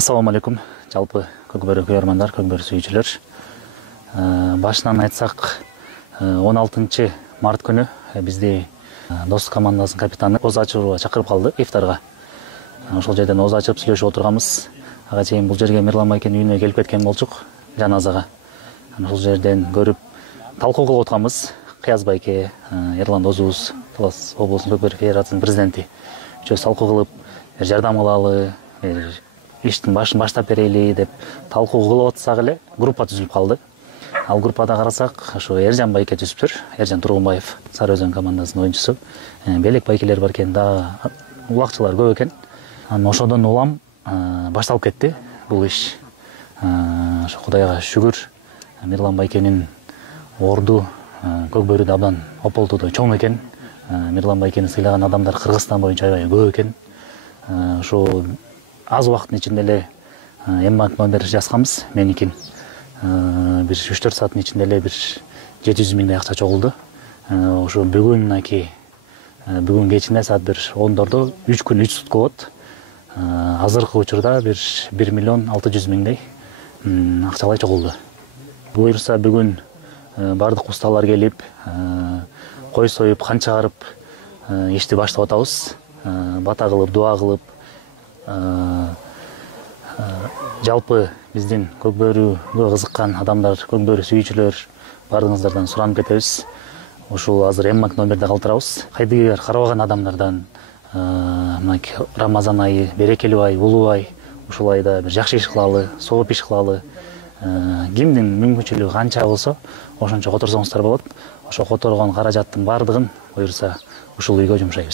Ассаламу алейкум, жалпы көкбөрү көрөрмандар, көкбөрү сүйүүчүлөр. Башынан айтсак, 16 март күнү бизди Достук командасынын капитаны оз ачууга чакырып калды ифтарга. Ошол жерден оз ачып сүйлөшүп отурганбыз. Ага чейин бул жерге Мирлан байкенин үйүнө келип кеткен болчук, жаназага. Ошол жерден көрүп талкуу кылып атканбыз. Кыяз байке, Эрлан досубуз, Талас облусунун көкбөрү федерациясынын президенти. Үчөөбүз талкуу кылып, жардам кылалы, иштин башын баштап берели деп талкуу кылып атсак эле группа түзүлүп калды. Ал группада карасак, ошо Эржан байке түзүптүр. Эржан Тургунбаев, Сары Өзөн командасынын оюнчусу. Белек байкелер бар экен, да улакчылар көп экен. Анан ошодон улам башталып кетти бул иш. Ошо Кудайга шүгүр, Мирлан байкенин орду көкбөрүдө абдан ополтудо чоң экен. Мирлан байкени сыйлаган адамдар Кыргызстан боюнча аябай көп экен. Ошо аз убакыттын ичинде эле эммак номер жазганбыз, меникин. Бир 3-4 сааттын ичинде эле бир 700 миңдей акча чогулду. Ошо бүгүн кечинде саат бир 10дордо 3 күн 3 сутка болот. Азыркы учурда бир 1 миллион 600 миңдей акчалай чогулду. Буюрса бүгүн бардык усталар келип, кой союп, кан чыгарып, ишти баштап атабыз. Бата кылып, дуа кылып, жалпы биздин көкбөрүгө кызыккан адамдар, көкбөрү сүйүүчүлөр бардыгыңыздардан суранып кетебиз. Ушул азыр эммак номерде калтырабыз. Кайдыгер карабаган адамдардан Рамазан айы, берекелүү ай, улуу ай, ушул айда бир жакшы иш кылалы, сооп иш кылалы. Кимдин мүмкүнчүлүгү канча болсо, ошончо которсоңуздар болот. Ошо которгон каражаттын бардыгын буюрса ушул үйгө жумшайбыз.